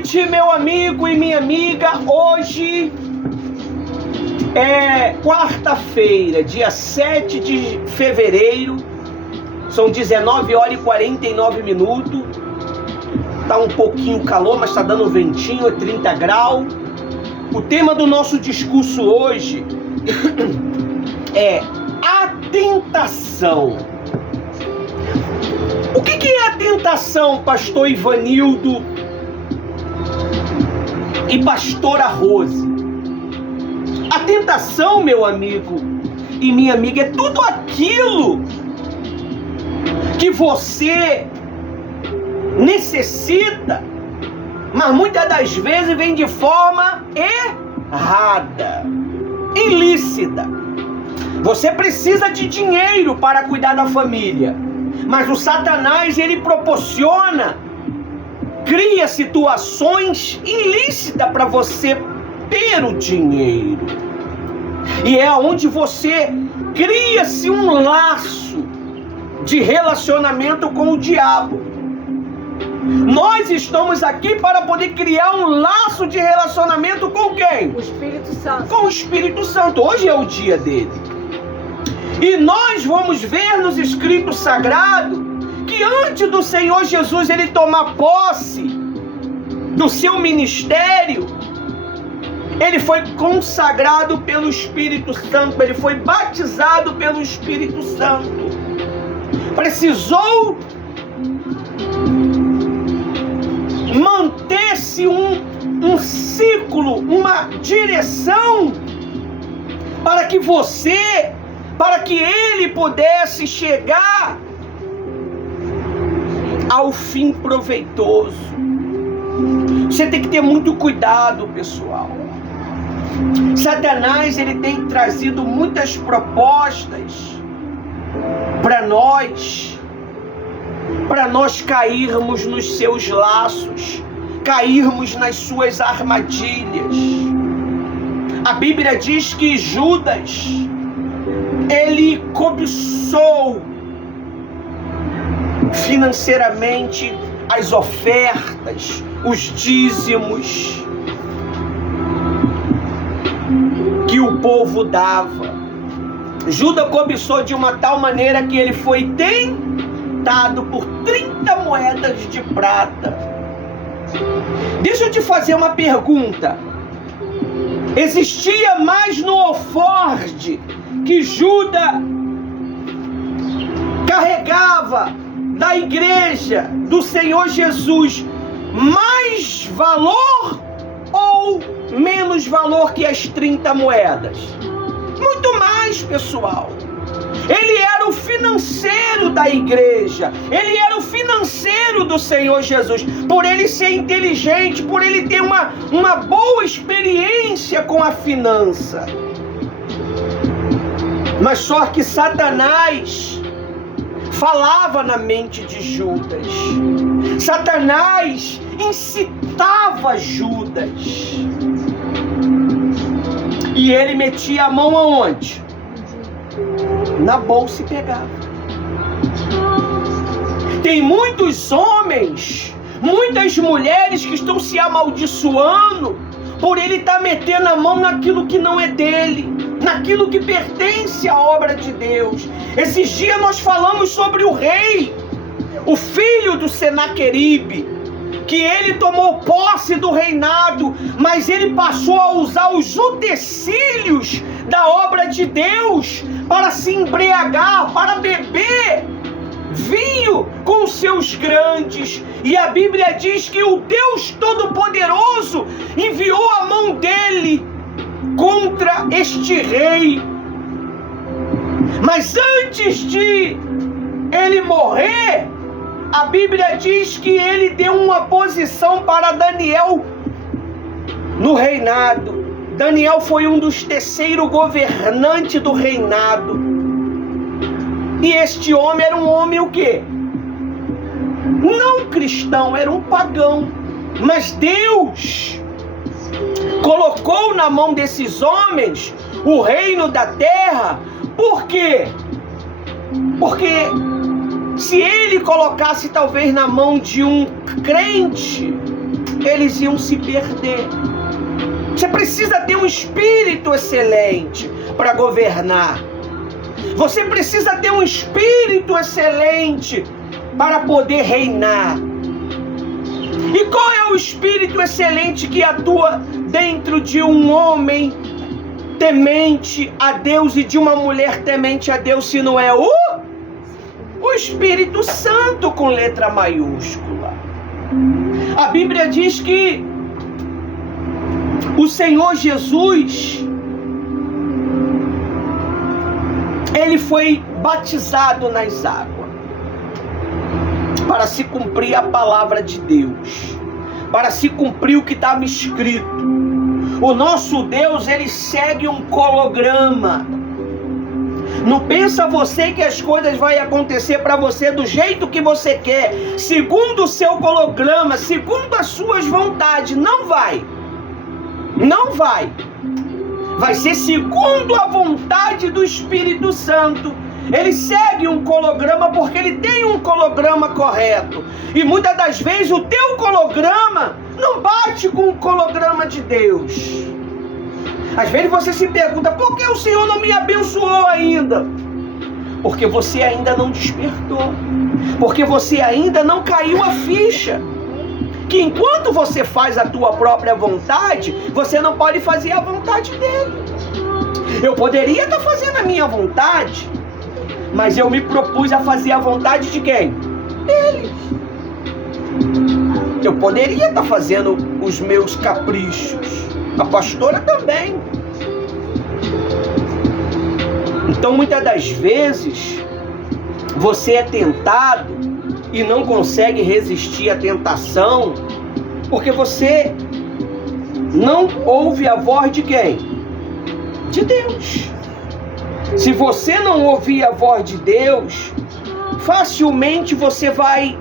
noite, meu amigo e minha amiga. Hoje é quarta-feira, dia 7 de fevereiro. São 19 horas e 49 minutos. Tá um pouquinho calor, mas tá dando ventinho, é 30 graus. O tema do nosso discurso hoje é a tentação. O que é a tentação, pastor Ivanildo e pastora Rose? A tentação, meu amigo e minha amiga, é tudo aquilo que você necessita, mas muitas das vezes vem de forma errada, ilícita. Você precisa de dinheiro para cuidar da família, mas o Satanás, ele cria situações ilícitas para você ter o dinheiro. E é onde você cria-se um laço de relacionamento com o diabo. Nós estamos aqui para poder criar um laço de relacionamento com quem? O Espírito Santo. Com o Espírito Santo. Hoje é o dia dele. E nós vamos ver nos escritos sagrados que antes do Senhor Jesus ele tomar posse do seu ministério, ele foi consagrado pelo Espírito Santo, ele foi batizado pelo Espírito Santo. Precisou manter-se um ciclo, uma direção para que ele pudesse chegar ao fim proveitoso. Você tem que ter muito cuidado, pessoal. Satanás, ele tem trazido muitas propostas para nós cairmos nos seus laços, cairmos nas suas armadilhas. A Bíblia diz que Judas, ele cobiçou financeiramente as ofertas, os dízimos que o povo dava. Judas cobiçou de uma tal maneira que ele foi tentado por 30 moedas de prata. Deixa eu te fazer uma pergunta. Existia mais no alforje que Judas carregava da igreja do Senhor Jesus mais valor ou menos valor que as 30 moedas? Muito mais, pessoal. Ele era o financeiro da igreja, ele era o financeiro do Senhor Jesus, por ele ser inteligente, por ele ter uma boa experiência com a finança. Mas só que Satanás falava na mente de Judas. Satanás incitava Judas. E ele metia a mão aonde? Na bolsa e pegava. Tem muitos homens, muitas mulheres que estão se amaldiçoando por ele estar metendo a mão naquilo que não é dele, naquilo que pertence à obra de Deus. Esses dias nós falamos sobre o rei, o filho do Senaqueribe, que ele tomou posse do reinado, mas ele passou a usar os utensílios da obra de Deus para se embriagar, para beber vinho com seus grandes. E a Bíblia diz que o Deus Todo-Poderoso enviou a mão dele contra este rei. Mas antes de ele morrer, a Bíblia diz que ele deu uma posição para Daniel no reinado. Daniel foi um dos terceiros governantes do reinado. E este homem era um homem o quê? Não cristão, era um pagão. Mas Deus colocou na mão desses homens o reino da terra. Por quê? Porque se ele colocasse talvez na mão de um crente, eles iam se perder. Você precisa ter um espírito excelente para governar. Você precisa ter um espírito excelente para poder reinar. E qual é o espírito excelente que atua dentro de um homem temente a Deus e de uma mulher temente a Deus, se não é o Espírito Santo com letra maiúscula? A Bíblia diz que o Senhor Jesus, ele foi batizado nas águas para se cumprir a palavra de Deus, para se cumprir o que estava escrito. O nosso Deus, ele segue um holograma. Não pensa você que as coisas vão acontecer para você do jeito que você quer, segundo o seu holograma, segundo as suas vontades. Não vai. Não vai. Vai ser segundo a vontade do Espírito Santo. Ele segue um holograma porque ele tem um holograma correto. E muitas das vezes o teu holograma não bate com o holograma de Deus. Às vezes você se pergunta, por que o Senhor não me abençoou ainda? Porque você ainda não despertou. Porque você ainda não caiu a ficha. Que enquanto você faz a tua própria vontade, você não pode fazer a vontade dele. Eu poderia estar fazendo a minha vontade, mas eu me propus a fazer a vontade de quem? Dele. Eu poderia estar fazendo os meus caprichos. A pastora também. Então muitas das vezes você é tentado e não consegue resistir à tentação porque você não ouve a voz de quem? De Deus. Se você não ouvir a voz de Deus, facilmente você vai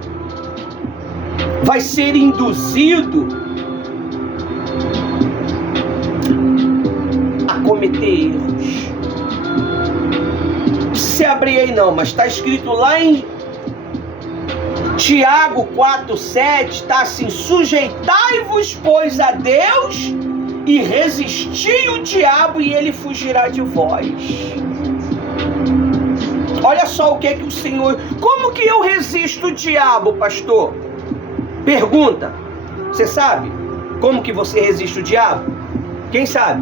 ser induzido a cometer erros. Não precisa abrir aí não, mas está escrito lá em Tiago 4,7, está assim: sujeitai-vos, pois, a Deus, e resisti o diabo, e ele fugirá de vós. Olha só o que é que o Senhor... Como que eu resisto o diabo, pastor? Pergunta. Você sabe como que você resiste o diabo? Quem sabe?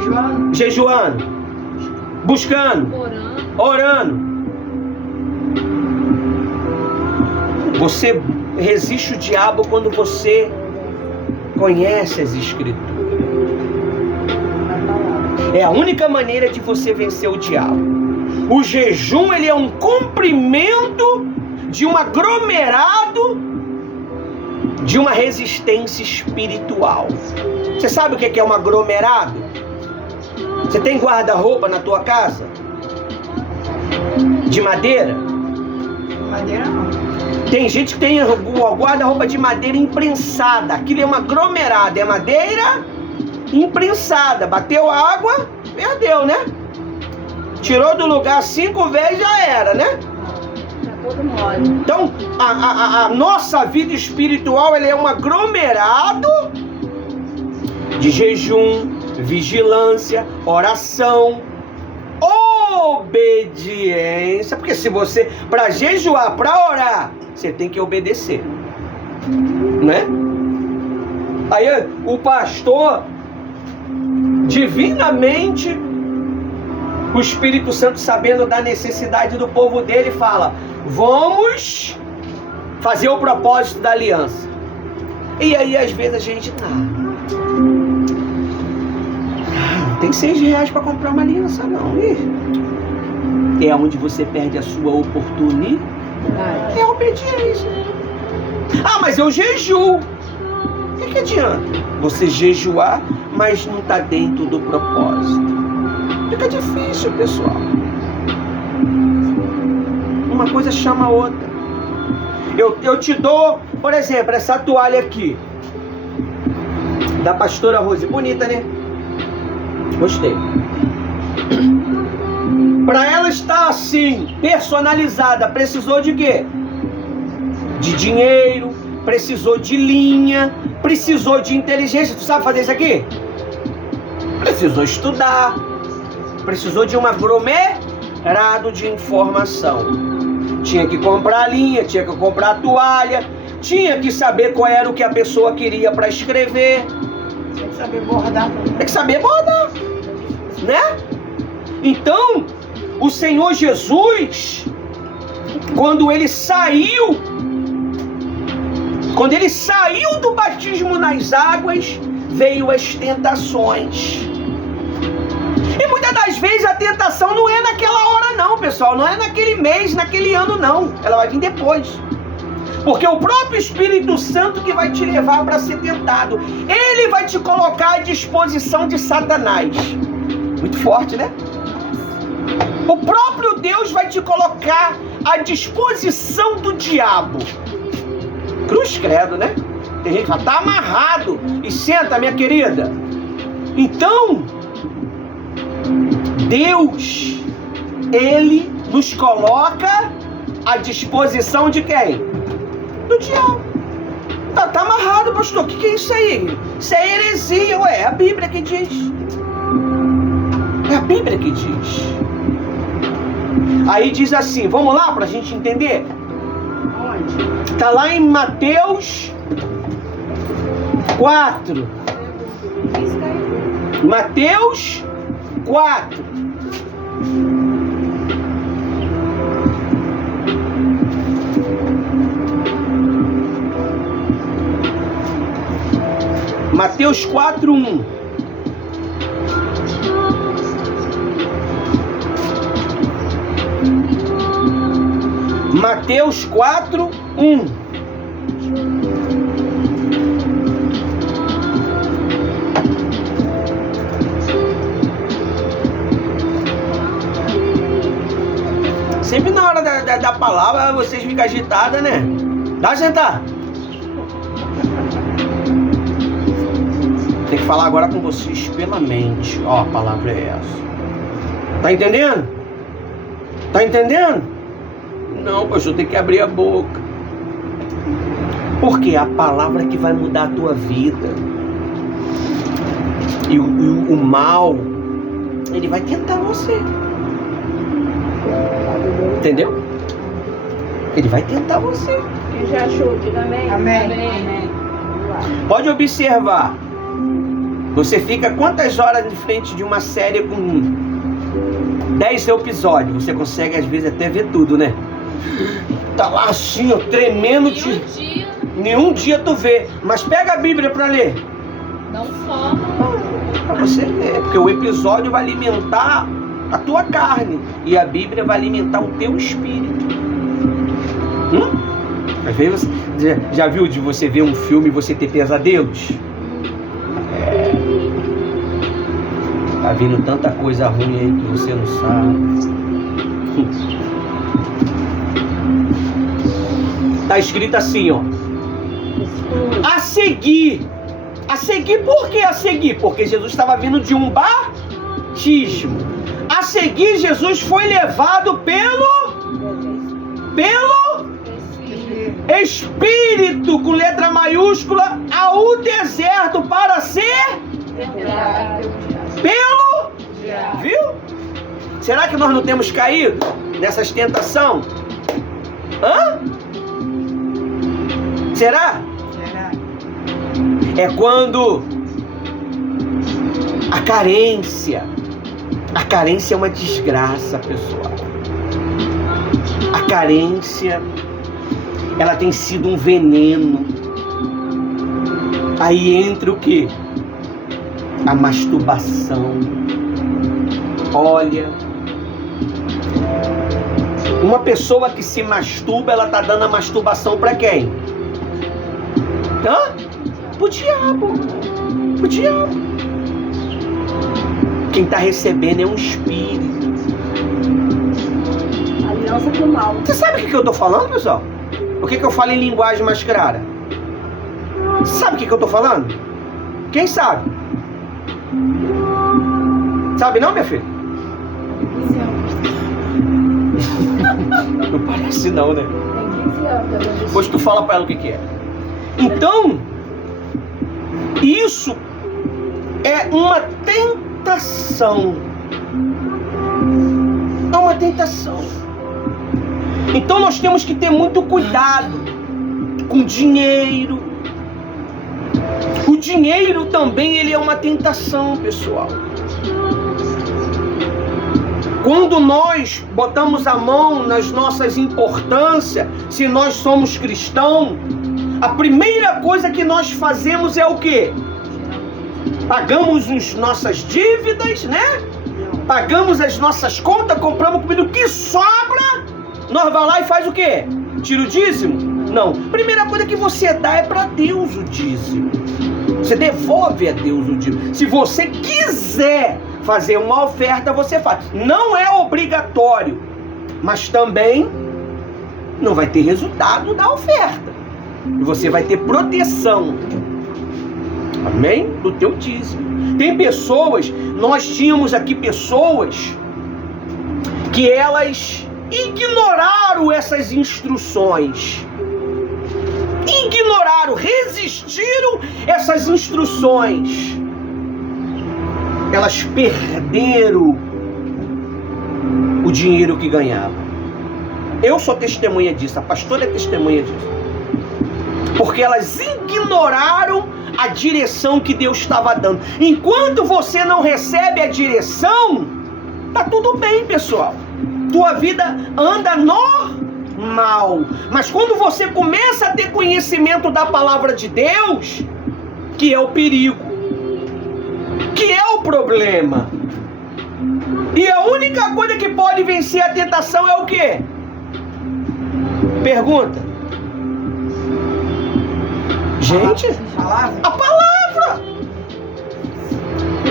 Jejuando. Jejuando. Buscando. Orando. Você resiste o diabo quando você conhece as Escrituras. É a única maneira de você vencer o diabo. O jejum, ele é um comprimento de um aglomerado de uma resistência espiritual. Você sabe o que é um aglomerado? Você tem guarda-roupa na tua casa? De madeira? Madeira não. Tem gente que tem guarda-roupa de madeira imprensada. Aquilo é um aglomerado, é madeira imprensada. Bateu água, perdeu, né? Tirou do lugar 5 vezes, já era, né? Tá todo mole. Então, a nossa vida espiritual, ela é um aglomerado de jejum, vigilância, oração, obediência. Porque se você, para jejuar, para orar, você tem que obedecer, né? Aí o pastor, divinamente, o Espírito Santo, sabendo da necessidade do povo dele, fala: vamos fazer o propósito da aliança. E aí às vezes a gente não tem R$6 para comprar uma aliança não. É onde você perde a sua oportunidade. É a obediência. Ah, mas eu jejuo. O que adianta você jejuar, mas não está dentro do propósito? Fica difícil, pessoal. Uma coisa chama a outra. Eu te dou, por exemplo, essa toalha aqui, da pastora Rose. Bonita, né? Gostei. Para ela estar assim, personalizada, precisou de quê? De dinheiro, precisou de linha, precisou de inteligência. Tu sabe fazer isso aqui? Precisou estudar, precisou de um aglomerado de informação. Tinha que comprar a linha, tinha que comprar a toalha, tinha que saber qual era o que a pessoa queria para escrever. Tem que saber bordar também. Tem que saber bordar, né? Então, o Senhor Jesus, quando ele saiu do batismo nas águas, veio as tentações. E muitas das vezes a tentação não é naquela hora não, pessoal. Não é naquele mês, naquele ano não. Ela vai vir depois. Porque o próprio Espírito Santo que vai te levar para ser tentado. Ele vai te colocar à disposição de Satanás. Muito forte, né? O próprio Deus vai te colocar à disposição do diabo. Cruz credo, né? Tem gente que fala, tá amarrado. E senta, minha querida. Então, Deus, Ele nos coloca à disposição de quem? Do diabo. Tá amarrado, pastor. O que é isso aí? Isso é heresia. Ué, é a Bíblia que diz. É a Bíblia que diz. Aí diz assim, vamos lá pra gente entender? Onde? Tá lá em Mateus 4. Mateus 4. Mateus 4:1. Mateus 4:1. Sempre na hora da palavra vocês ficam agitadas, né? Dá sentar. Tem que falar agora com vocês pela mente. Ó, a palavra é essa. Tá entendendo? Tá entendendo? Não, pastor, tem que abrir a boca. Porque é a palavra que vai mudar a tua vida. E o mal, ele vai tentar você. Entendeu? Ele vai tentar você. Quem já achou aqui também? Amém. Amém. Pode observar. Você fica quantas horas em frente de uma série com 10 episódios? Você consegue às vezes até ver tudo, né? Tá lá assim, ó, tremendo. Nenhum dia tu vê. Mas pega a Bíblia pra ler. Não forma. Pra você ler. Porque o episódio vai alimentar a tua carne. E a Bíblia vai alimentar o teu espírito. Às vezes você já viu de você ver um filme e você ter pesadelos? Tá vindo tanta coisa ruim aí que você não sabe. Tá escrito assim, ó. A seguir. A seguir, por que a seguir? Porque Jesus estava vindo de um batismo. A seguir, Jesus foi levado pelo Espírito, com letra maiúscula, ao deserto para ser pelo... Viu? Será que nós não temos caído nessas tentações? Será? É quando a carência é uma desgraça, pessoal. A carência, ela tem sido um veneno. Aí entra o quê? A masturbação. Olha, uma pessoa que se masturba, ela tá dando a masturbação para quem? Pro diabo. Pro diabo. Quem tá recebendo é um espírito. Aliança com o mal. Você sabe o que eu tô falando, pessoal? Por que eu falo em linguagem mais clara? Você sabe o que eu tô falando? Quem sabe? Sabe não, minha filha? Tem 15 anos. Não parece não, né? Tem 15 anos. Depois tu fala pra ela o que é. Então, isso é uma tentação. É uma tentação. Então nós temos que ter muito cuidado com dinheiro. O dinheiro também ele é uma tentação, pessoal. Quando nós botamos a mão nas nossas importâncias, se nós somos cristãos, a primeira coisa que nós fazemos é o quê? Pagamos as nossas dívidas, né? Pagamos as nossas contas, compramos comida. O que sobra, nós vamos lá e faz o quê? Tira o dízimo? Não. Primeira coisa que você dá é para Deus o dízimo. Você devolve a Deus o dízimo. Se você quiser fazer uma oferta, você faz. Não é obrigatório, mas também não vai ter resultado da oferta. E você vai ter proteção, amém? Do teu dízimo. Tem pessoas, nós tínhamos aqui pessoas que elas ignoraram essas instruções. Ignoraram, resistiram essas instruções. Elas perderam o dinheiro que ganhavam. Eu sou testemunha disso, a pastora é testemunha disso. Porque elas ignoraram a direção que Deus estava dando. Enquanto você não recebe a direção, tá tudo bem, pessoal. Tua vida anda normal. Mas quando você começa a ter conhecimento da palavra de Deus, que é o perigo, que é o problema. E a única coisa que pode vencer a tentação é o quê? Pergunta. Gente, a palavra.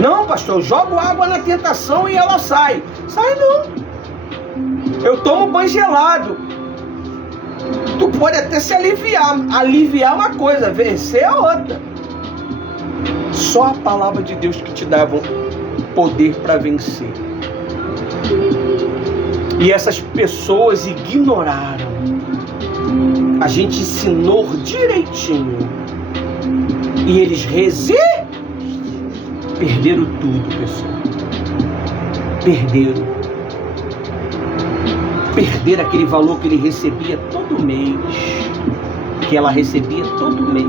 Não, pastor, eu jogo água na tentação e ela sai. Sai não. Eu tomo banho gelado. Tu pode até se aliviar. Aliviar uma coisa, vencer é outra. Só a palavra de Deus que te dava poder para vencer. E essas pessoas ignoraram. A gente ensinou direitinho. E eles perderam tudo, pessoal. Perderam aquele valor que ele recebia todo mês. Que ela recebia todo mês.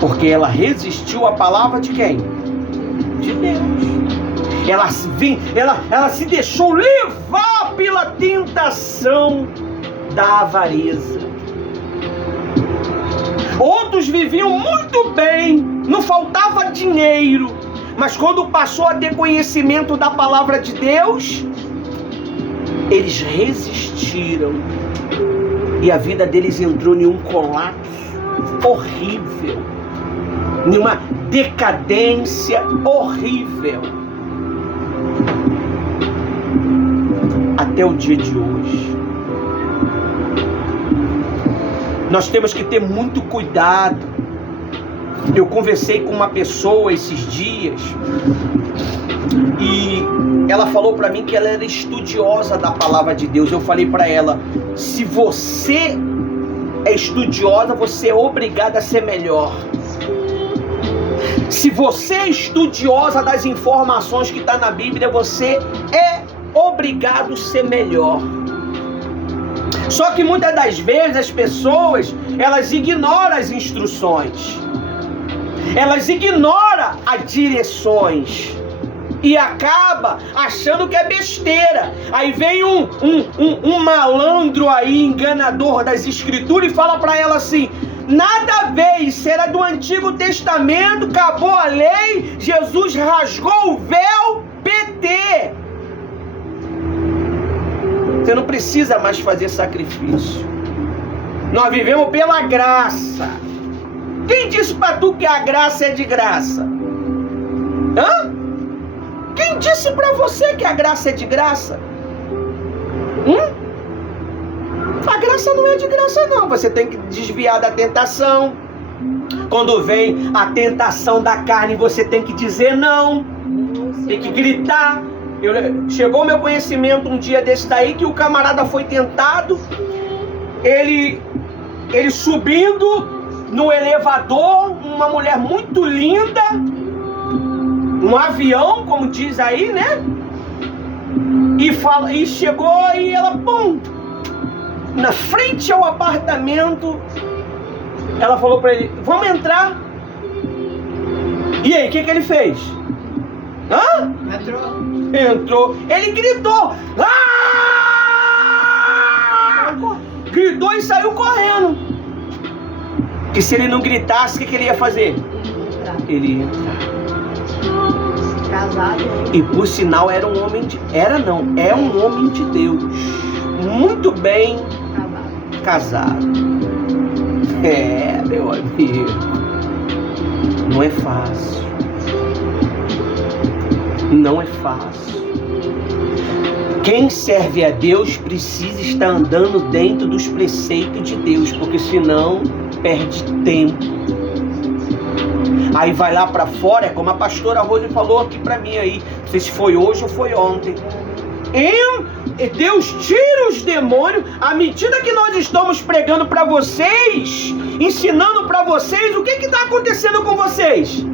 Porque ela resistiu à palavra de quem? De Deus. Ela se deixou levar pela tentação da avareza. Outros viviam muito bem, não faltava dinheiro, mas quando passou a ter conhecimento da palavra de Deus, eles resistiram e a vida deles entrou em um colapso horrível, numa decadência horrível, até o dia de hoje. Nós temos que ter muito cuidado. Eu conversei com uma pessoa esses dias e ela falou para mim que ela era estudiosa da palavra de Deus. Eu falei para ela, se você é estudiosa, você é obrigada a ser melhor. Se você é estudiosa das informações que está na Bíblia, você é obrigado a ser melhor. Só que muitas das vezes as pessoas, elas ignoram as instruções. Elas ignoram as direções. E acaba achando que é besteira. Aí vem um malandro aí, enganador das escrituras, e fala para ela assim, nada a ver, isso era do Antigo Testamento, acabou a lei, Jesus rasgou o véu, PT. Você não precisa mais fazer sacrifício. Nós vivemos pela graça. Quem disse pra tu que a graça é de graça? Hã? Quem disse pra você que a graça é de graça? A graça não é de graça não. Você tem que desviar da tentação. Quando vem a tentação da carne, você tem que dizer não. Tem que gritar. Chegou meu conhecimento um dia desse daí que o camarada foi tentado. Ele ele subindo no elevador, uma mulher muito linda, um avião, como diz aí, né? E chegou e ela, pum, na frente ao apartamento, ela falou para ele, vamos entrar. E aí, o que ele fez? Hã? Entrou. Ele gritou. Ah! Gritou e saiu correndo. E se ele não gritasse, o que ele ia fazer? Ele ia entrar. Casado. E por sinal era um homem de... é um homem de Deus. Muito bem casado. É, meu amigo. Não é fácil. Não é fácil. Quem serve a Deus precisa estar andando dentro dos preceitos de Deus, porque senão perde tempo. Aí vai lá para fora, é como a pastora Rose falou aqui para mim aí, não sei se foi hoje ou foi ontem. E Deus tira os demônios. À medida que nós estamos pregando para vocês, ensinando para vocês, o que está acontecendo com vocês?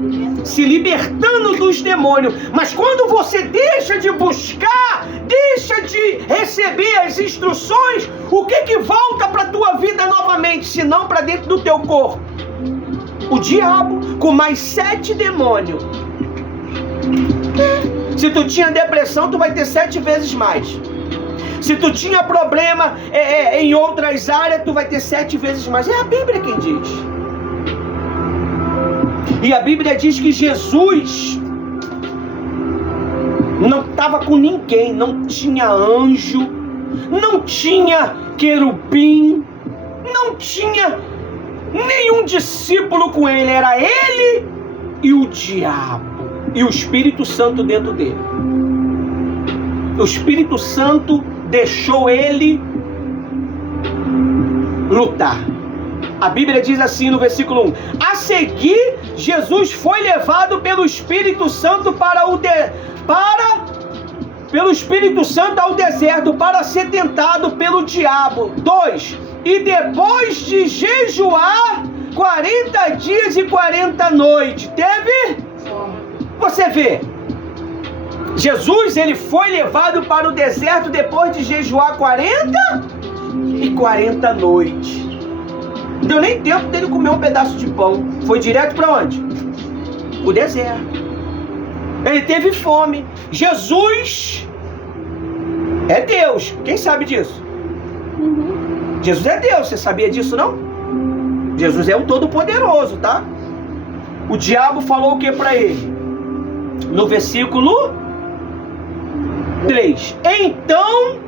Se libertando dos demônios. Mas quando você deixa de buscar, deixa de receber as instruções, o que volta para a tua vida novamente, se não para dentro do teu corpo? O diabo com mais 7 demônios. Se tu tinha depressão, tu vai ter 7 vezes mais. Se tu tinha problema em outras áreas, tu vai ter 7 vezes mais. É a Bíblia quem diz. E a Bíblia diz que Jesus não estava com ninguém, não tinha anjo, não tinha querubim, não tinha nenhum discípulo com ele, era ele e o diabo e o Espírito Santo dentro dele. O Espírito Santo deixou ele lutar. A Bíblia diz assim no versículo 1: a seguir, Jesus foi levado pelo Espírito Santo pelo Espírito Santo ao deserto para ser tentado pelo diabo. 2. E depois de jejuar 40 dias e 40 noites, teve? Você vê, Jesus ele foi levado para o deserto depois de jejuar 40 e 40 noites. Não deu nem tempo dele comer um pedaço de pão. Foi direto para onde? O deserto. Ele teve fome. Jesus é Deus. Quem sabe disso? Jesus é Deus. Você sabia disso, não? Jesus é o Todo-Poderoso, tá? O diabo falou o que para ele? No versículo 3. Então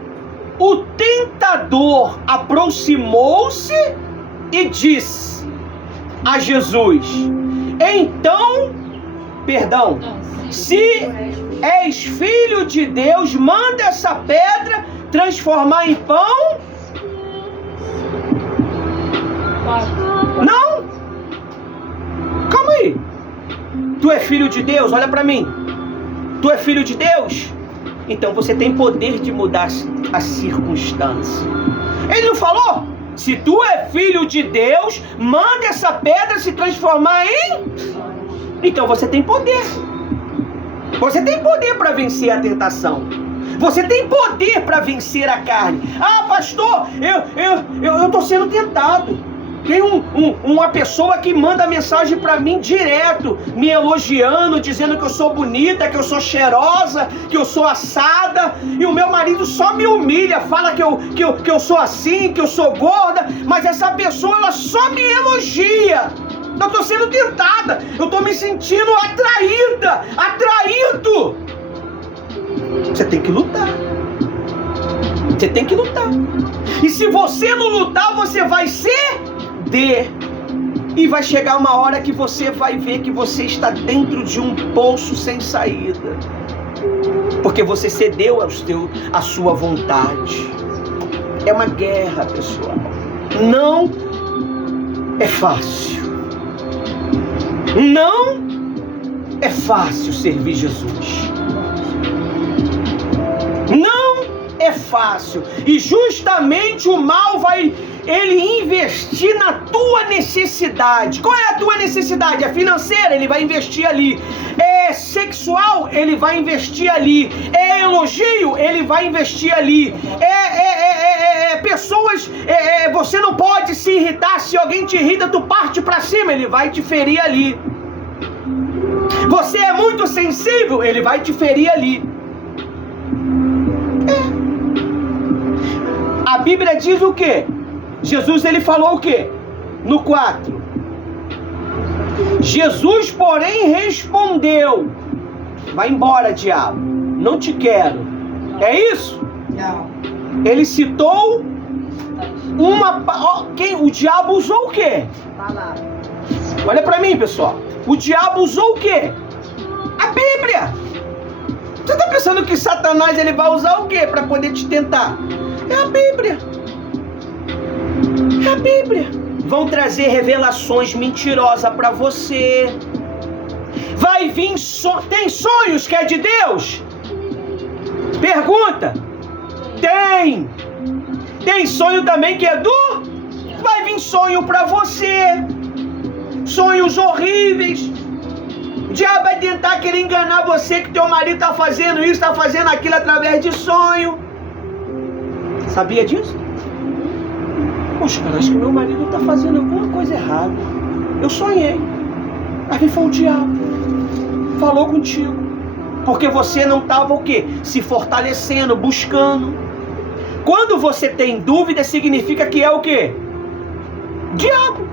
o tentador aproximou-se e disse a Jesus: se és filho de Deus, manda essa pedra transformar em pão. Não! Calma aí. Tu é filho de Deus? Olha pra mim. Tu é filho de Deus? Então você tem poder de mudar a circunstância. Ele não falou? Se tu é filho de Deus, manda essa pedra se transformar em... Então você tem poder. Você tem poder para vencer a tentação. Você tem poder para vencer a carne. Ah, pastor, eu estou sendo tentado. Tem uma pessoa que manda mensagem para mim direto, me elogiando, dizendo que eu sou bonita, que eu sou cheirosa, que eu sou assada, e o meu marido só me humilha, fala que eu sou assim, que eu sou gorda, mas essa pessoa ela só me elogia. Eu estou sendo tentada, eu estou me sentindo atraído. Você tem que lutar. Você tem que lutar. E se você não lutar, você vai ceder. E vai chegar uma hora que você vai ver que você está dentro de um poço sem saída. Porque você cedeu a sua vontade. É uma guerra, pessoal. Não é fácil. Não é fácil servir Jesus. Não é fácil. E justamente o mal vai ele investir na tua necessidade. Qual é a tua necessidade? É financeira? Ele vai investir ali. É sexual? Ele vai investir ali. É elogio? Ele vai investir ali. Pessoas, você não pode se irritar. Se alguém te irrita, tu parte pra cima. Ele vai te ferir ali. Você é muito sensível? Ele vai te ferir ali. A Bíblia diz o quê? Jesus, ele falou o quê? No 4. Jesus, porém, respondeu: vai embora, diabo, não te quero. É isso? Não. Ele citou o diabo usou o quê? Palavra. Olha pra mim, pessoal. O diabo usou o quê? A Bíblia. Você tá pensando que Satanás ele vai usar o quê para poder te tentar? É a Bíblia. É a Bíblia. Vão trazer revelações mentirosas para você. Vai vir tem sonhos que é de Deus? Pergunta. Tem. Tem sonho também que é do? Vai vir sonho para você. Sonhos horríveis. O diabo vai tentar querer enganar você que teu marido está fazendo isso, está fazendo aquilo através de sonho. Sabia disso? Poxa, cara, acho que meu marido está fazendo alguma coisa errada. Eu sonhei. Aí foi o diabo. Falou contigo. Porque você não estava o quê? Se fortalecendo, buscando. Quando você tem dúvida, significa que é o quê? Diabo.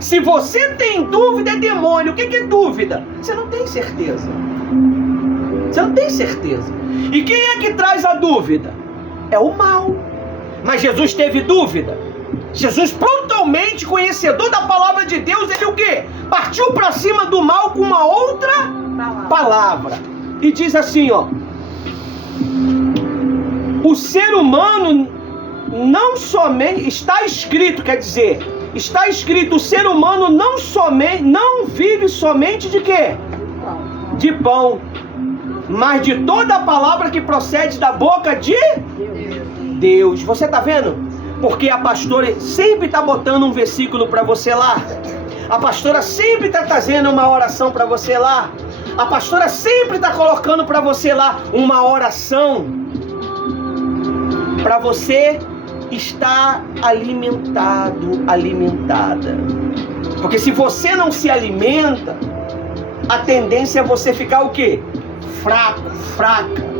Se você tem dúvida, é demônio. O que é dúvida? Você não tem certeza. Você não tem certeza. E quem é que traz a dúvida? É o mal. Mas Jesus teve dúvida? Jesus, prontamente conhecedor da palavra de Deus, ele o quê? Partiu para cima do mal com uma outra palavra. E diz assim, ó: o ser humano não somente, está escrito, quer dizer, está escrito, o ser humano não vive somente de quê? De pão, mas de toda a palavra que procede da boca de Deus. Você está vendo? Porque a pastora sempre está botando um versículo para você lá. A pastora sempre está trazendo uma oração para você lá. A pastora sempre está colocando para você lá uma oração para você estar alimentado, alimentada. Porque se você não se alimenta, a tendência é você ficar o quê? Fraco, fraca.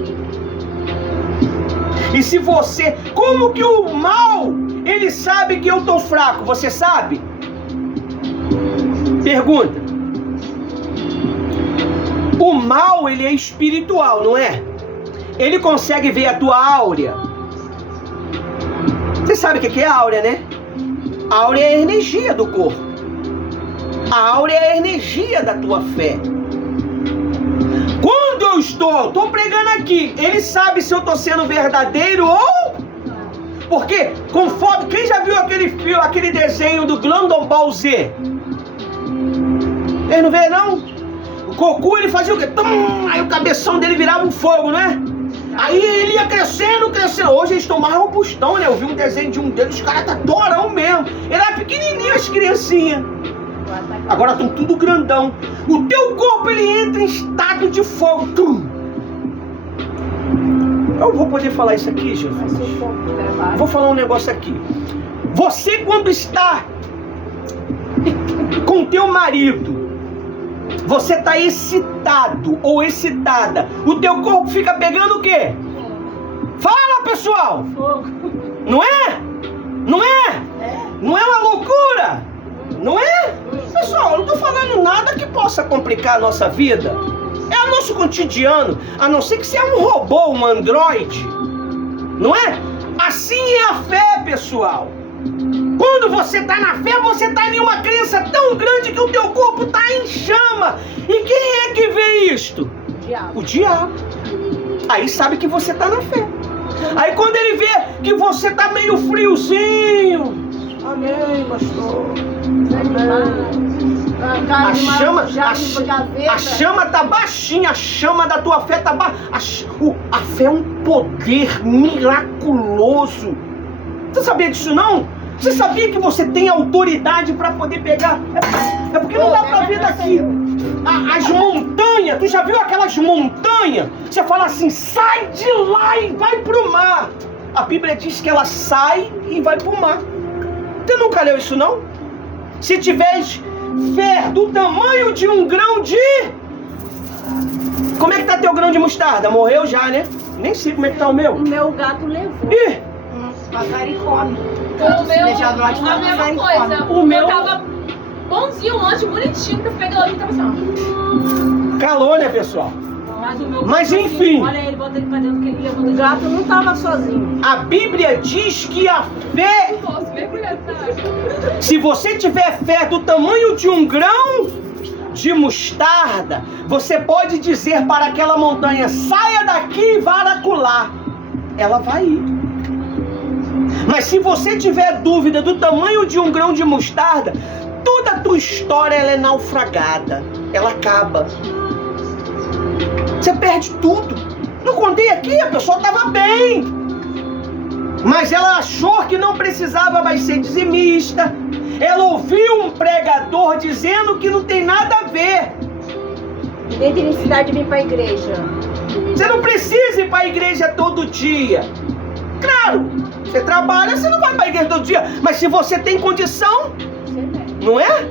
E se você... Como que o mal, ele sabe que eu estou fraco? Você sabe? Pergunta. O mal, ele é espiritual, não é? Ele consegue ver a tua áurea. Você sabe o que é a áurea, né? A áurea é a energia do corpo. A áurea é a energia da tua fé. Quando eu estou pregando aqui, ele sabe se eu estou sendo verdadeiro ou... Porque, conforme... Quem já viu aquele desenho do Dragon Ball Z? Ele não vê, não? O Goku, ele fazia o quê? Aí o cabeção dele virava um fogo, né? Aí ele ia crescendo, crescendo. Hoje eles estão mais robustão, né? Eu vi um desenho de um deles, os caras tá torão mesmo. Ele era pequenininho, as criancinhas. Agora estão tudo grandão. O teu corpo, ele entra em estado de fogo. Eu vou poder falar isso aqui, Jesus? Vou falar um negócio aqui. Você, quando está com teu marido, você está excitado ou excitada, o teu corpo fica pegando o quê? Fala, pessoal! Não é? Não é? Não é uma loucura? Não é? Pessoal, eu não estou falando nada que possa complicar a nossa vida. É o nosso cotidiano. A não ser que você é um robô, um androide. Não é? Assim é a fé, pessoal. Quando você está na fé, você está em uma crença tão grande que o teu corpo está em chama. E quem é que vê isto? O diabo. Aí sabe que você está na fé. Aí quando ele vê que você está meio friozinho, amém, pastor. A chama está baixinha, a chama da tua fé está baixa. A fé é um poder miraculoso. Você sabia disso não? Você sabia que você tem autoridade para poder pegar? É porque não dá para ver daqui. As montanhas, tu já viu aquelas montanhas? Você fala assim, sai de lá e vai pro mar. A Bíblia diz que ela sai e vai pro mar. Você nunca leu isso não? Se tiveres fé do tamanho de um grão de... Como é que tá teu grão de mostarda? Morreu já, né? Nem sei como é que tá o meu. O meu gato levou. Ih! Passarinho come. O meu, a mesma coisa. O meu tava bonzinho, um monte, bonitinho, pra pegar ele e tava assim, ó. Calor, né, pessoal? Mas o meu... Mas enfim. Olha ele, bota ele pra dentro que ele levou. O gato não tava sozinho. A Bíblia diz que a fé... Posso mergulhar, sabe? Se você tiver fé do tamanho de um grão de mostarda, você pode dizer para aquela montanha, saia daqui e vá acolá. Ela vai ir. Mas se você tiver dúvida do tamanho de um grão de mostarda, toda a tua história ela é naufragada. Ela acaba. Você perde tudo. Não contei aqui, a pessoa estava bem. Mas ela achou que não precisava mais ser dizimista. Ela ouviu um pregador dizendo que não tem nada a ver. E nem tem necessidade de vir para a igreja. Você não precisa ir para a igreja todo dia. Claro, você trabalha, você não vai para a igreja todo dia. Mas se você tem condição, não é?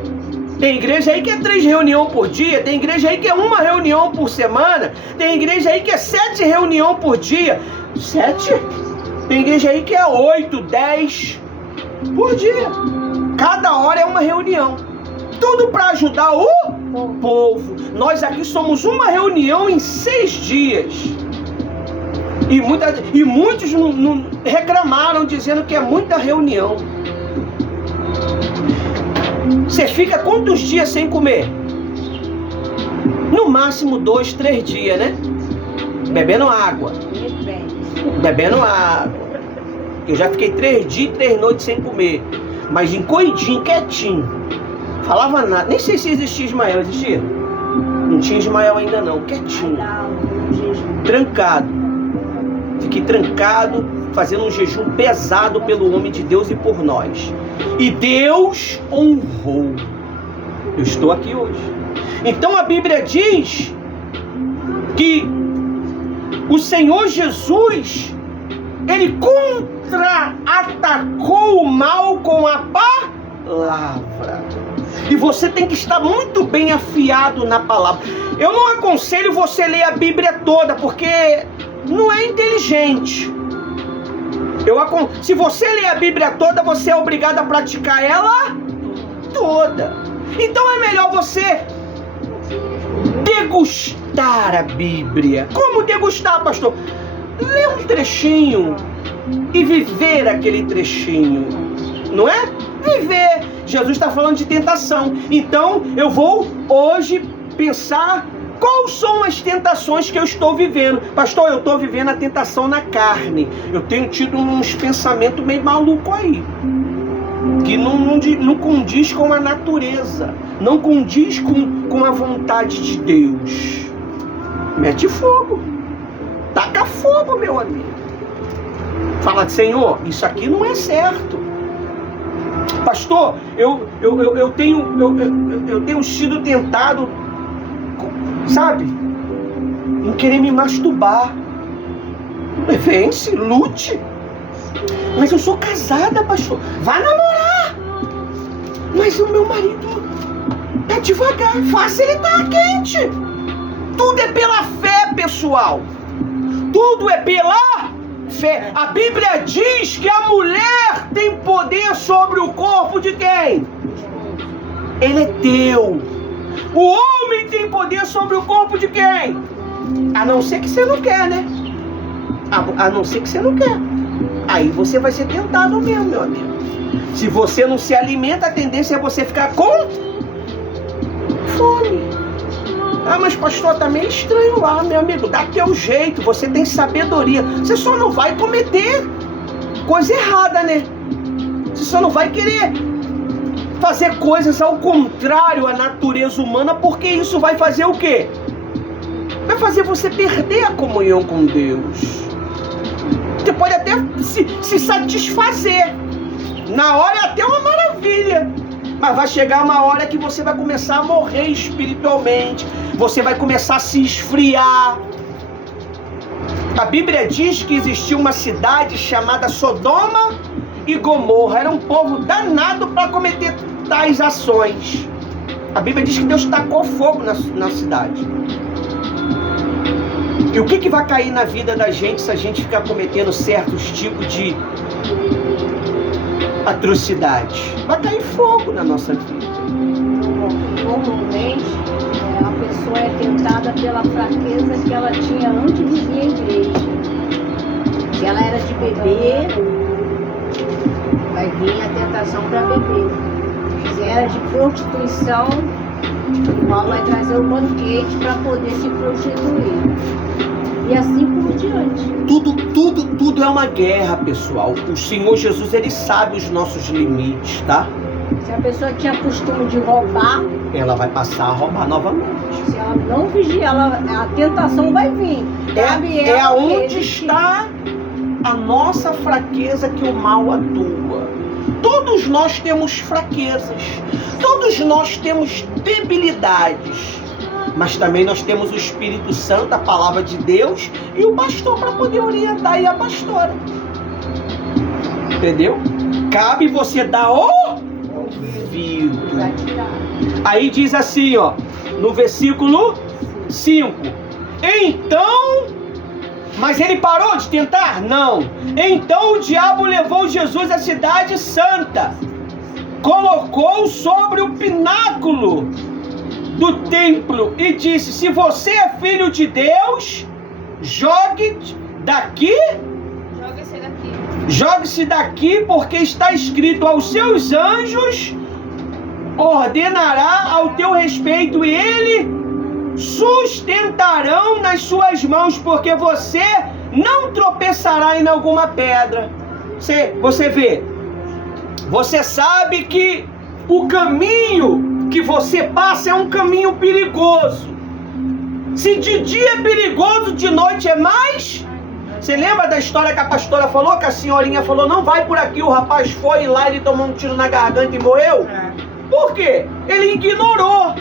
Tem igreja aí que é 3 reuniões por dia. Tem igreja aí que é 1 reunião por semana. Tem igreja aí que é 7 reuniões por dia. 7? Tem igreja aí que é 8, 10 por dia. Cada hora é uma reunião. Tudo para ajudar o povo. Nós aqui somos uma reunião em 6 dias. E muitos reclamaram dizendo que é muita reunião. Você fica quantos dias sem comer? No máximo 2, 3 dias, né? Bebendo água. Bebendo água. Eu já fiquei 3 dias e 3 noites sem comer. Mas encolhidinho, quietinho. Falava nada. Nem sei se existia Ismael. Existia? Não tinha Ismael ainda não. Quietinho. Trancado. Fiquei trancado, fazendo um jejum pesado pelo homem de Deus e por nós. E Deus honrou. Eu estou aqui hoje. Então a Bíblia diz que o Senhor Jesus, Ele contra-atacou o mal com a palavra. E você tem que estar muito bem afiado na palavra. Eu não aconselho você ler a Bíblia toda, porque não é inteligente. Se você ler a Bíblia toda, você é obrigado a praticar ela toda. Então é melhor você degustar a Bíblia. Como degustar, pastor? Ler um trechinho e viver aquele trechinho, não é? Viver. Jesus está falando de tentação. Então eu vou hoje pensar quais são as tentações que eu estou vivendo. Pastor, eu estou vivendo a tentação na carne. Eu tenho tido uns pensamentos meio malucos aí, que não condiz com a natureza, não condiz com a vontade de Deus. Mete fogo. Taca fogo, meu amigo. Fala, Senhor, isso aqui não é certo. Pastor, eu tenho sido tentado, sabe, em querer me masturbar. Vence, lute. Mas eu sou casada, pastor. Vá namorar. Mas o meu marido é devagar, fácil, ele tá quente. Tudo é pela fé, pessoal. Tudo é pela fé. A Bíblia diz que a mulher tem poder sobre o corpo de quem? Ele é teu. O homem tem poder sobre o corpo de quem? A não ser que você não quer, né? A não ser que você não quer. Aí você vai ser tentado mesmo, meu amigo. Se você não se alimenta, a tendência é você ficar com fome. Ah, mas pastor, tá meio estranho lá, meu amigo. Dá teu jeito, você tem sabedoria. Você só não vai cometer coisa errada, né? Você só não vai querer fazer coisas ao contrário à natureza humana, porque isso vai fazer o quê? Vai fazer você perder a comunhão com Deus. Você pode até se satisfazer, Na hora é até uma maravilha. Mas vai chegar uma hora que você vai começar a morrer espiritualmente. Você vai começar a se esfriar. A Bíblia diz que existia uma cidade chamada Sodoma e Gomorra. Era um povo danado para cometer tais ações. A Bíblia diz que Deus tacou fogo na cidade. E o que vai cair na vida da gente se a gente ficar cometendo certos tipos de atrocidades? Vai cair fogo na nossa vida. Normalmente, a pessoa é tentada pela fraqueza que ela tinha antes de vir à igreja. Se ela era de beber, vai vir a tentação para beber. Se era de prostituição, o mal vai trazer o banquete para poder se prostituir. E assim por diante. Tudo é uma guerra, pessoal. O Senhor Jesus, Ele sabe os nossos limites, tá? Se a pessoa tinha costume de roubar, ela vai passar a roubar novamente. Se ela não vigiar, a tentação vai vir. É aonde está a nossa fraqueza que o mal atua. Todos nós temos fraquezas. Todos nós temos debilidades. Mas também nós temos o Espírito Santo, a palavra de Deus, e o pastor para poder orientar, e a pastora. Entendeu? Cabe você dar ouvido. Aí diz assim, ó, no versículo 5. Então, mas ele parou de tentar? Não. Então o diabo levou Jesus à cidade santa, colocou sobre o pináculo do templo e disse: se você é filho de Deus, jogue-se daqui, porque está escrito: aos seus anjos ordenará ao teu respeito e ele sustentarão nas suas mãos, porque você não tropeçará em alguma pedra. Você vê, você sabe que o caminho que você passa é um caminho perigoso. Se de dia é perigoso, de noite é mais. Você lembra da história que a pastora falou, que a senhorinha falou: não vai por aqui, o rapaz foi lá, ele tomou um tiro na garganta e morreu? Por quê? Ele ignorou.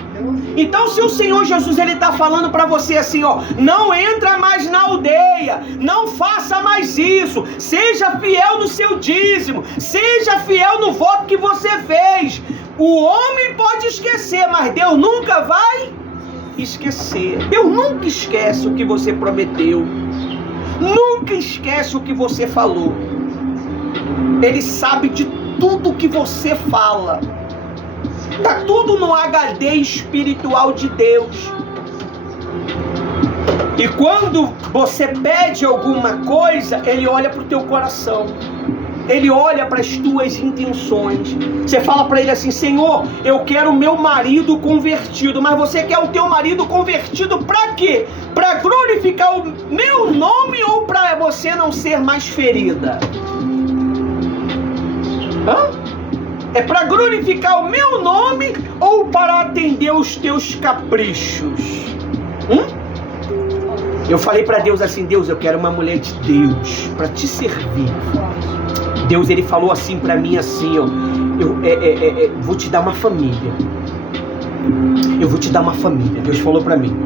Então, se o Senhor Jesus, ele está falando para você assim, ó: não entra mais na aldeia, não faça mais isso, seja fiel no seu dízimo, seja fiel no voto que você fez. O homem pode esquecer, mas Deus nunca vai esquecer. Deus nunca esquece o que você prometeu, nunca esquece o que você falou. Ele sabe de tudo que você fala. Está tudo no HD espiritual de Deus. E quando você pede alguma coisa, Ele olha para o teu coração. Ele olha para as tuas intenções. Você fala para Ele assim: Senhor, eu quero o meu marido convertido. Mas você quer o teu marido convertido para quê? Para glorificar o meu nome ou para você não ser mais ferida? É para glorificar o meu nome ou para atender os teus caprichos? Eu falei para Deus assim: Deus, eu quero uma mulher de Deus para te servir. Deus, ele falou assim para mim assim, ó: vou te dar uma família. Eu vou te dar uma família. Deus falou para mim.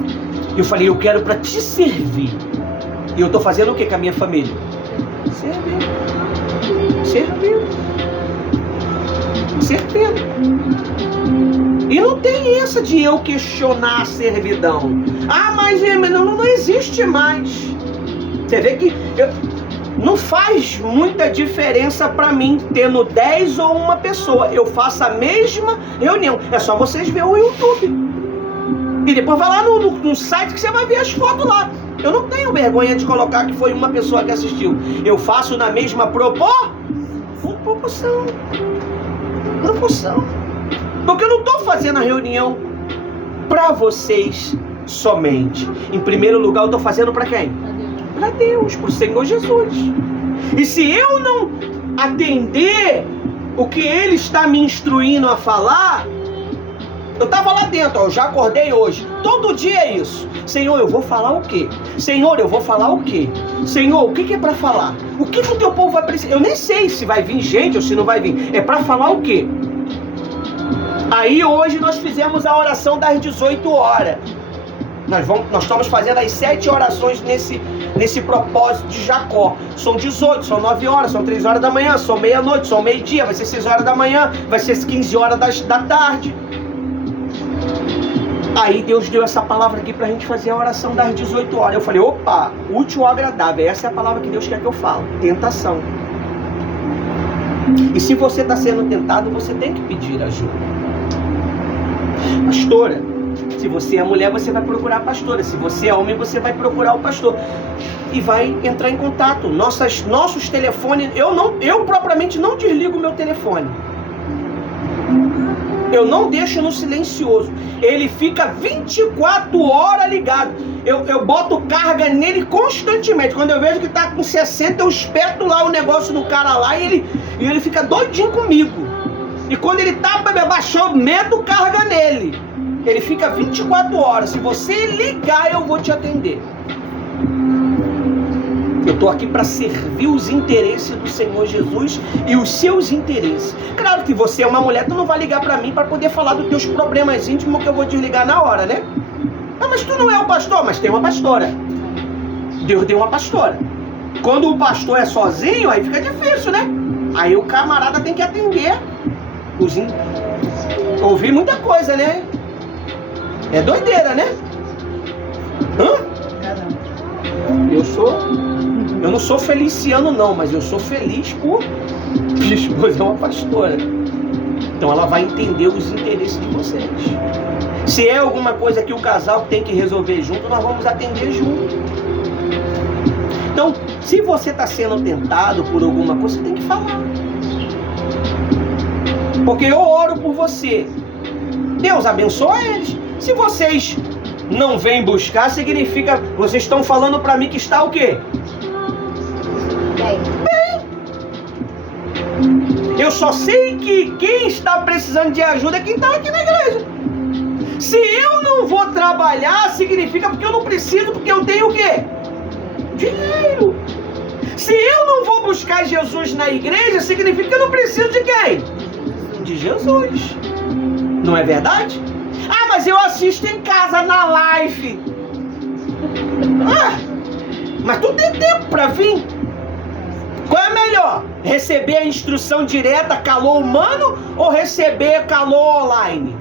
Eu falei: eu quero para te servir. E eu tô fazendo o que com a minha família? Servindo. E não tem essa de eu questionar a servidão. Mas não existe mais. Você vê que não faz muita diferença para mim tendo 10 ou uma pessoa. Eu faço a mesma reunião. É só vocês verem o YouTube. E depois vai lá no site que você vai ver as fotos lá. Eu não tenho vergonha de colocar que foi uma pessoa que assistiu. Eu faço na mesma proporção. Porque eu não estou fazendo a reunião para vocês somente. Em primeiro lugar, eu estou fazendo para quem? Para Deus, para o Senhor Jesus. E se eu não atender o que Ele está me instruindo a falar, Eu estava lá dentro, ó, eu já acordei hoje. Todo dia é isso. Senhor, eu vou falar o quê? Senhor, eu vou falar o quê? Senhor, o que é para falar? O que o teu povo vai precisar? Eu nem sei se vai vir gente ou se não vai vir. É para falar o quê? Aí hoje nós fizemos a oração das 18 horas. Nós estamos fazendo as 7 orações nesse propósito de Jacó. São 18, são 9 horas, são 3 horas da manhã, são meia-noite, são meio-dia, vai ser 6 horas da manhã, vai ser 15 horas da tarde. Aí Deus deu essa palavra aqui pra gente fazer a oração das 18 horas. Eu falei, opa, útil ou agradável. Essa é a palavra que Deus quer que eu fale. Tentação. E se você está sendo tentado, você tem que pedir ajuda. Pastora, se você é mulher, você vai procurar a pastora. Se você é homem, você vai procurar o pastor. E vai entrar em contato. Nossos telefones, eu propriamente não desligo o meu telefone. Eu não deixo no silencioso. Ele fica 24 horas ligado. Eu boto carga nele constantemente. Quando eu vejo que tá com 60, eu espeto lá o negócio do cara lá e ele fica doidinho comigo. E quando ele tá baixando, meto carga nele. Ele fica 24 horas. Se você ligar, eu vou te atender. Eu estou aqui para servir os interesses do Senhor Jesus e os seus interesses. Claro que você é uma mulher, tu não vai ligar para mim para poder falar dos teus problemas íntimos que eu vou desligar na hora, né? Ah, mas tu não é o pastor, mas tem uma pastora. Deus deu uma pastora. Quando o pastor é sozinho, aí fica difícil, né? Aí o camarada tem que atender. Ouvir muita coisa, né? É doideira, né? Hã? Eu não sou feliciano não, mas eu sou feliz por minha esposa é uma pastora. Então ela vai entender os interesses de vocês. Se é alguma coisa que o casal tem que resolver junto, nós vamos atender junto. Então, se você está sendo tentado por alguma coisa, você tem que falar. Porque eu oro por você. Deus abençoa eles. Se vocês não vêm buscar, significa vocês estão falando para mim que está o quê? Bem. Eu só sei que quem está precisando de ajuda é quem está aqui na igreja. Se eu não vou trabalhar, significa porque eu não preciso, porque eu tenho o quê? Dinheiro. Se eu não vou buscar Jesus na igreja, significa que eu não preciso de quem? De Jesus. Não é verdade? Ah, mas eu assisto em casa na live. Ah, mas tu tem tempo para vir? Qual é melhor? Receber a instrução direta, calor humano, ou receber calor online?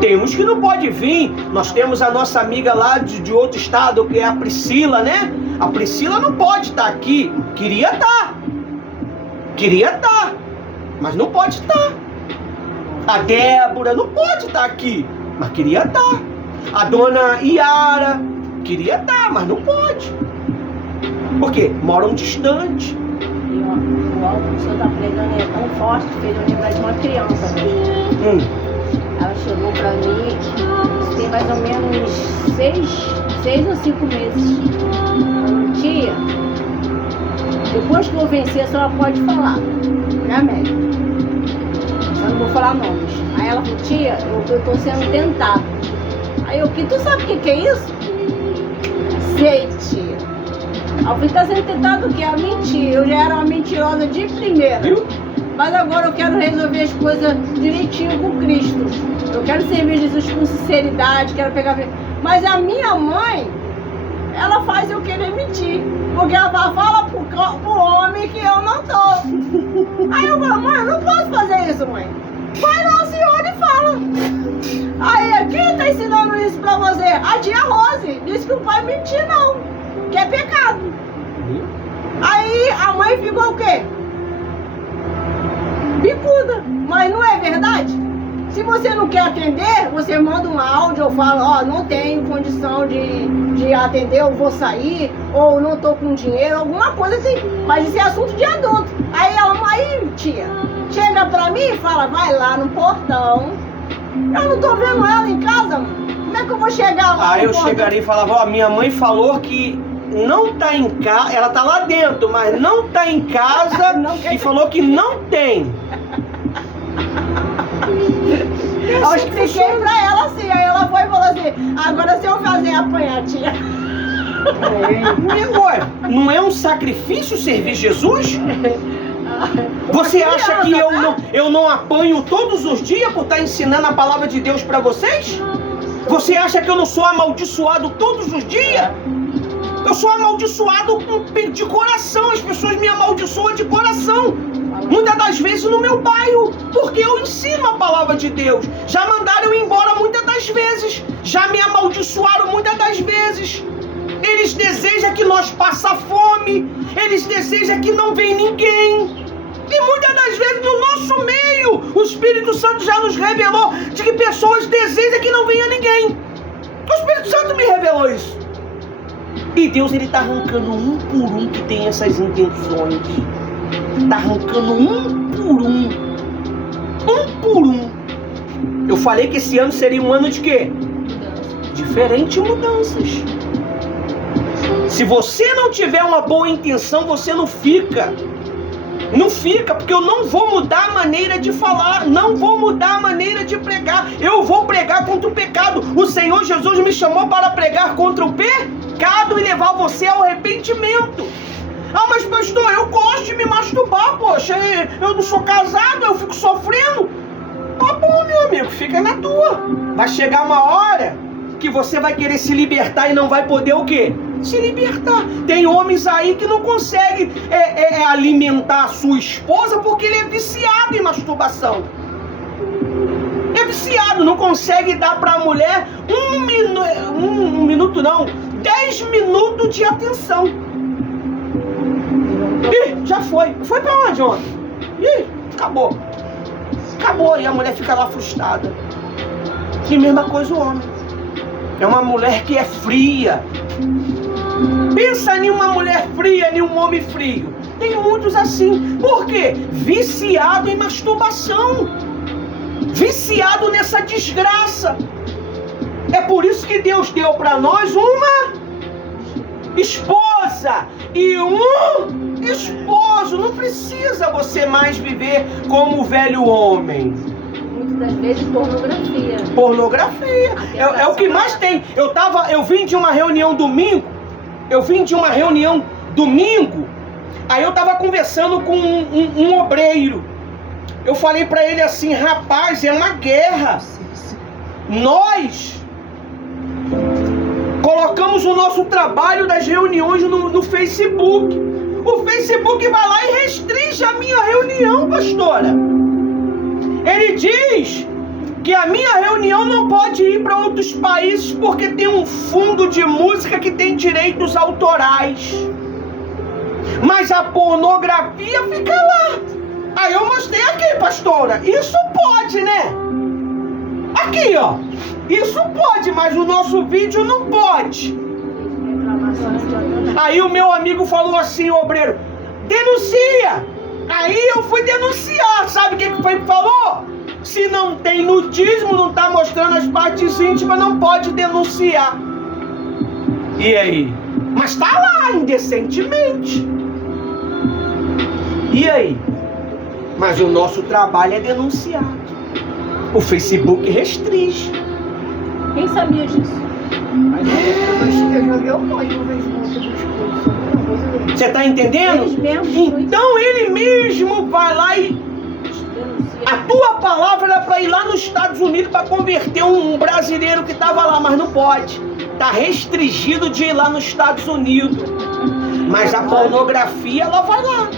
Tem uns que não pode vir. Nós temos a nossa amiga lá de outro estado, que é a Priscila, né? A Priscila não pode estar aqui. Queria estar, mas não pode estar. A Débora não pode estar aqui, mas queria estar. A dona Iara queria estar, mas não pode. Por quê? Moram distante. E o algo que o senhor está pregando é tão forte que fez eu lembrar de uma criança mesmo. Ela chegou para mim, isso tem mais ou menos 6 ou 5 meses. Tia, depois que eu vencer, a senhora pode falar. Né, médica? Eu não vou falar nomes. Aí ela falou, tia, eu tô sendo tentado. Aí eu, tu sabe o que é isso? Sei, tia. Aí eu falei, tá sendo tentado o quê? A mentir. Eu já era uma mentirosa de primeira. Viu? Mas agora eu quero resolver as coisas direitinho com Cristo. Eu quero servir Jesus com sinceridade, quero pegar... Mas a minha mãe, ela faz eu querer mentir. Porque ela fala pro homem que eu não tô. Aí eu falo, mãe, eu não posso fazer isso, mãe. Vai lá, senhor, e fala. Aí, quem tá ensinando isso pra você? A tia Rose. Disse que não pode mentir, não. Que é pecado. Aí a mãe ficou o quê? Bicuda. Mas não é verdade? Se você não quer atender, você manda um áudio ou fala, ó, não tenho condição de atender, eu vou sair, ou não tô com dinheiro, alguma coisa assim. Mas isso é assunto de adulto. Aí ela, aí, tia, chega pra mim e fala, vai lá no portão. Eu não tô vendo ela em casa, mano. Como é que eu vou chegar lá? Aí eu chegaria e falava, ó, minha mãe falou que não tá em casa, ela tá lá dentro, mas não tá em casa e falou que não tem. Eu expliquei pra ela assim, aí ela foi e falou assim, agora se eu fazer apanhar, tia. E agora? Não é um sacrifício servir Jesus? Você acha que eu não apanho todos os dias por estar ensinando a palavra de Deus para vocês? Você acha que eu não sou amaldiçoado todos os dias? Eu sou amaldiçoado de coração, as pessoas me amaldiçoam de coração. Muitas das vezes no meu bairro, porque eu ensino a palavra de Deus. Já mandaram eu embora muitas das vezes, já me amaldiçoaram muitas das vezes. Eles desejam que nós passemos fome, eles desejam que não venha ninguém. E muitas das vezes no nosso meio, o Espírito Santo já nos revelou de que pessoas desejam que não venha ninguém. O Espírito Santo me revelou isso. E Deus, ele está arrancando um por um que tem essas intenções. Está arrancando um por um. Um por um. Eu falei que esse ano seria um ano de quê? Diferentes mudanças. Se você não tiver uma boa intenção, você não fica. Não fica, porque eu não vou mudar a maneira de falar, não vou mudar a maneira de pregar. Eu vou pregar contra o pecado. O Senhor Jesus me chamou para pregar contra o pecado e levar você ao arrependimento. Ah, mas pastor, eu gosto de me masturbar, poxa, eu não sou casado, eu fico sofrendo. Tá bom, meu amigo, fica na tua. Vai chegar uma hora que você vai querer se libertar e não vai poder o quê? Se libertar. Tem homens aí que não conseguem alimentar a sua esposa porque ele é viciado em masturbação. É viciado, não consegue dar para a mulher 10 minutos de atenção. Ih, já foi. Foi pra onde ontem? Ih, acabou. Acabou, e a mulher fica lá frustrada. E mesma coisa o homem. É uma mulher que é fria. Pensa em uma mulher fria, em um homem frio. Tem muitos assim. Por quê? Viciado em masturbação. Viciado nessa desgraça. É por isso que Deus deu para nós uma esposa e um esposo. Não precisa você mais viver como o velho homem. Muitas das vezes pornografia. Pornografia. É o que mais tem. Eu vim de uma reunião domingo. Aí eu tava conversando com um obreiro. Eu falei pra ele assim, rapaz, é uma guerra. Nós colocamos o nosso trabalho das reuniões no Facebook. O Facebook vai lá e restringe a minha reunião, pastora. Ele diz que a minha reunião não pode ir para outros países porque tem um fundo de música que tem direitos autorais. Mas a pornografia fica lá. Aí eu mostrei aqui, pastora. Isso pode, né? Aqui, ó. Isso pode, mas o nosso vídeo não pode. Aí o meu amigo falou assim, obreiro, denuncia. Aí eu fui denunciar. Sabe o que foi que falou? Se não tem nudismo, não está mostrando as partes íntimas, não pode denunciar. E aí? Mas está lá, indecentemente. E aí? Mas o nosso trabalho é denunciar. O Facebook restringe. Quem sabia disso? Eu joguei o código no Facebook. Você está entendendo? Então ele mesmo vai lá e... A tua palavra era para ir lá nos Estados Unidos para converter um brasileiro que estava lá, mas não pode. Está restringido de ir lá nos Estados Unidos. Mas a pornografia, ela vai lá.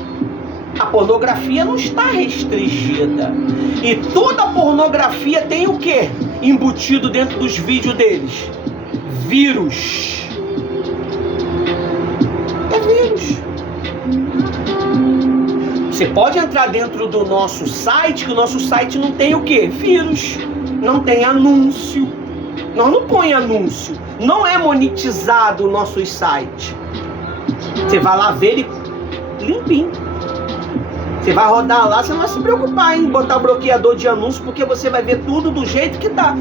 A pornografia não está restringida. E toda pornografia tem o quê? Embutido dentro dos vídeos deles? Vírus. É vírus. Você pode entrar dentro do nosso site, que o nosso site não tem o quê? Vírus. Não tem anúncio. Nós não põe anúncio. Não é monetizado o nosso site. Você vai lá ver ele limpinho. Você vai rodar lá, você não vai se preocupar em botar bloqueador de anúncio, porque você vai ver tudo do jeito que tá.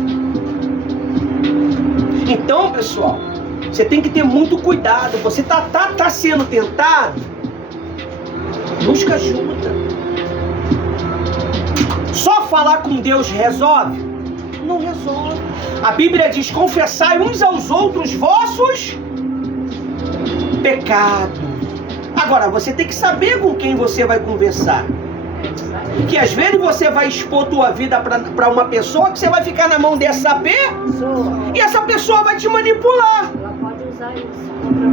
Então, pessoal, você tem que ter muito cuidado. Você tá sendo tentado, busca ajuda. Só falar com Deus resolve? Não resolve. A Bíblia diz: confessai uns aos outros vossos pecados. Agora, você tem que saber com quem você vai conversar. Que às vezes você vai expor tua vida para uma pessoa que você vai ficar na mão dessa pessoa e essa pessoa vai te manipular. Ela pode usar isso.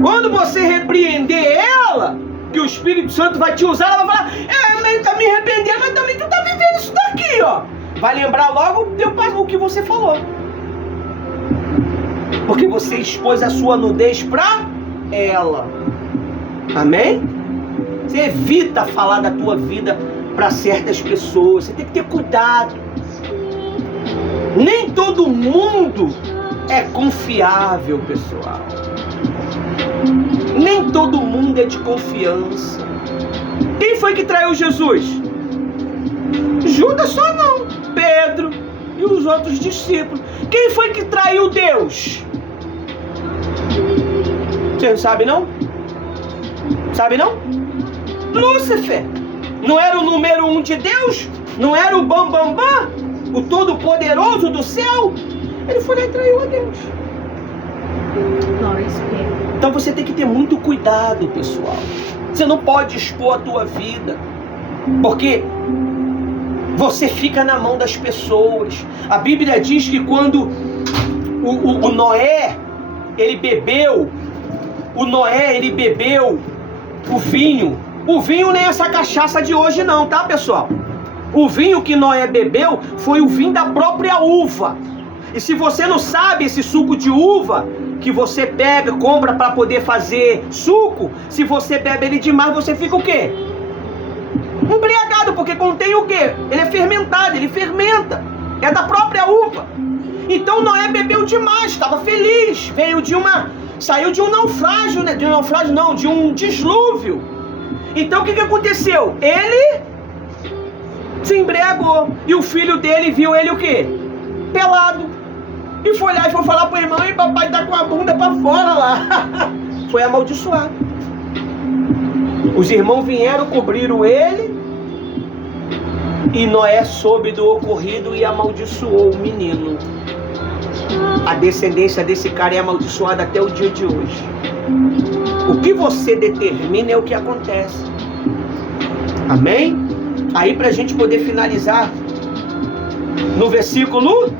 Quando você repreender ela, que o Espírito Santo vai te usar, ela vai falar: mas ele tá me arrependendo, mas também tu tá vivendo isso daqui, ó. Vai lembrar logo o que você falou. Porque você expôs a sua nudez pra ela. Amém? Você evita falar da tua vida para certas pessoas. Você tem que ter cuidado. Nem todo mundo é confiável, pessoal. Nem todo mundo é de confiança. Quem foi que traiu Jesus? Judas só não. Pedro e os outros discípulos. Quem foi que traiu Deus? Você não sabe, não? Sabe, não? Lúcifer. Não era o número 1 de Deus? Não era o bambambam? O todo-poderoso do céu? Ele foi lá e traiu a Deus. Então você tem que ter muito cuidado, pessoal. Você não pode expor a tua vida, porque você fica na mão das pessoas. A Bíblia diz que quando o Noé, ele bebeu, o vinho. O vinho nem essa cachaça de hoje não, tá, pessoal? O vinho que Noé bebeu foi o vinho da própria uva. E se você não sabe, esse suco de uva que você pega, compra para poder fazer suco, se você bebe ele demais, você fica o quê? Embriagado, porque contém o quê? Ele é fermentado, ele fermenta. É da própria uva. Então Noé bebeu demais, estava feliz. Saiu de um naufrágio, né? De um dilúvio. Então o que aconteceu? Ele se embriagou. E o filho dele viu ele o quê? Pelado. E foi lá e foi falar pro irmão: e papai tá com a bunda pra fora lá. Foi amaldiçoado. Os irmãos vieram, cobriram ele. E Noé soube do ocorrido e amaldiçoou o menino. A descendência desse cara é amaldiçoada até o dia de hoje. O que você determina é o que acontece. Amém? Aí pra gente poder finalizar, no versículo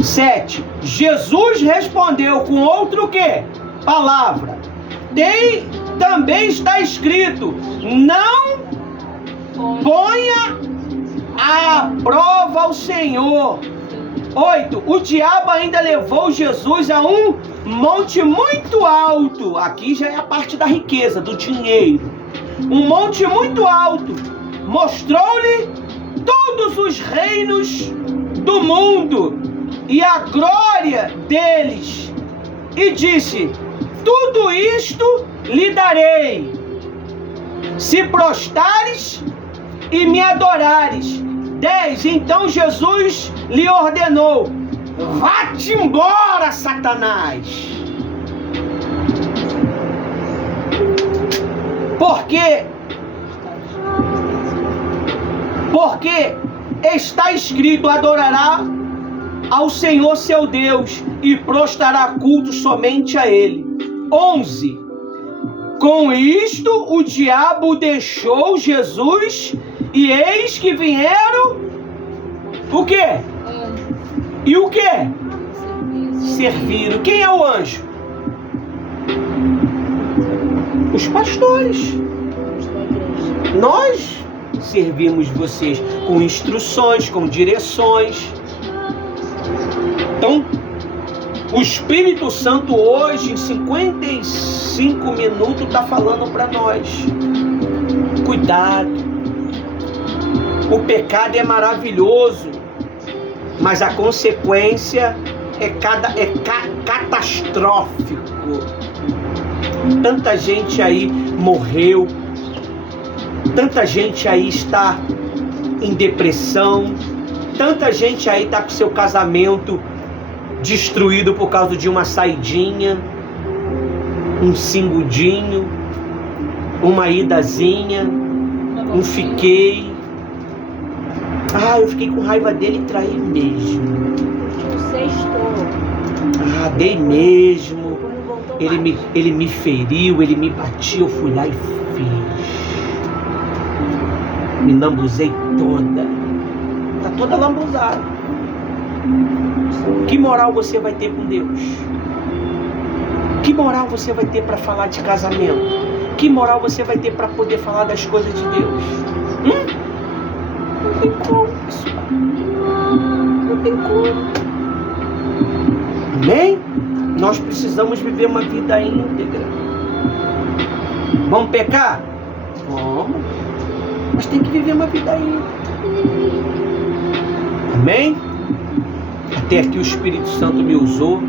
7. Jesus respondeu com outro quê? Palavra. Também está escrito: não ponha à prova o Senhor. 8. O diabo ainda levou Jesus a um monte muito alto. Aqui já é a parte da riqueza, do dinheiro. Um monte muito alto. Mostrou-lhe todos os reinos do mundo e a glória deles. E disse: tudo isto lhe darei, se prostrares e me adorares. 10. Então Jesus lhe ordenou: vá-te embora, Satanás. Porque está escrito: adorará ao Senhor seu Deus e prostará culto somente a Ele. 11. Com isto o diabo deixou Jesus, e eis que vieram o quê? E o quê? Serviram. Quem é o anjo? Os pastores. Nós servimos vocês com instruções, com direções. Então, o Espírito Santo hoje, em 55 minutos, está falando para nós: cuidado. O pecado é maravilhoso, mas a consequência é catastrófico. Tanta gente aí morreu, tanta gente aí está em depressão, tanta gente aí está com seu casamento destruído por causa de uma saidinha, um singudinho, uma idazinha, um fiquei. Ah, eu fiquei com raiva dele e traí mesmo. O sextou. Ah, dei mesmo. Depois não voltou mais. Ele me feriu, ele me batia, eu fui lá e fiz. Me lambuzei toda. Tá toda lambuzada. Que moral você vai ter com Deus? Que moral você vai ter para falar de casamento? Que moral você vai ter para poder falar das coisas de Deus? Não tem como, pessoal. Não tem como. Amém? Nós precisamos viver uma vida íntegra. Vamos pecar? Vamos. Mas tem que viver uma vida íntegra. Amém? Até aqui o Espírito Santo me usou.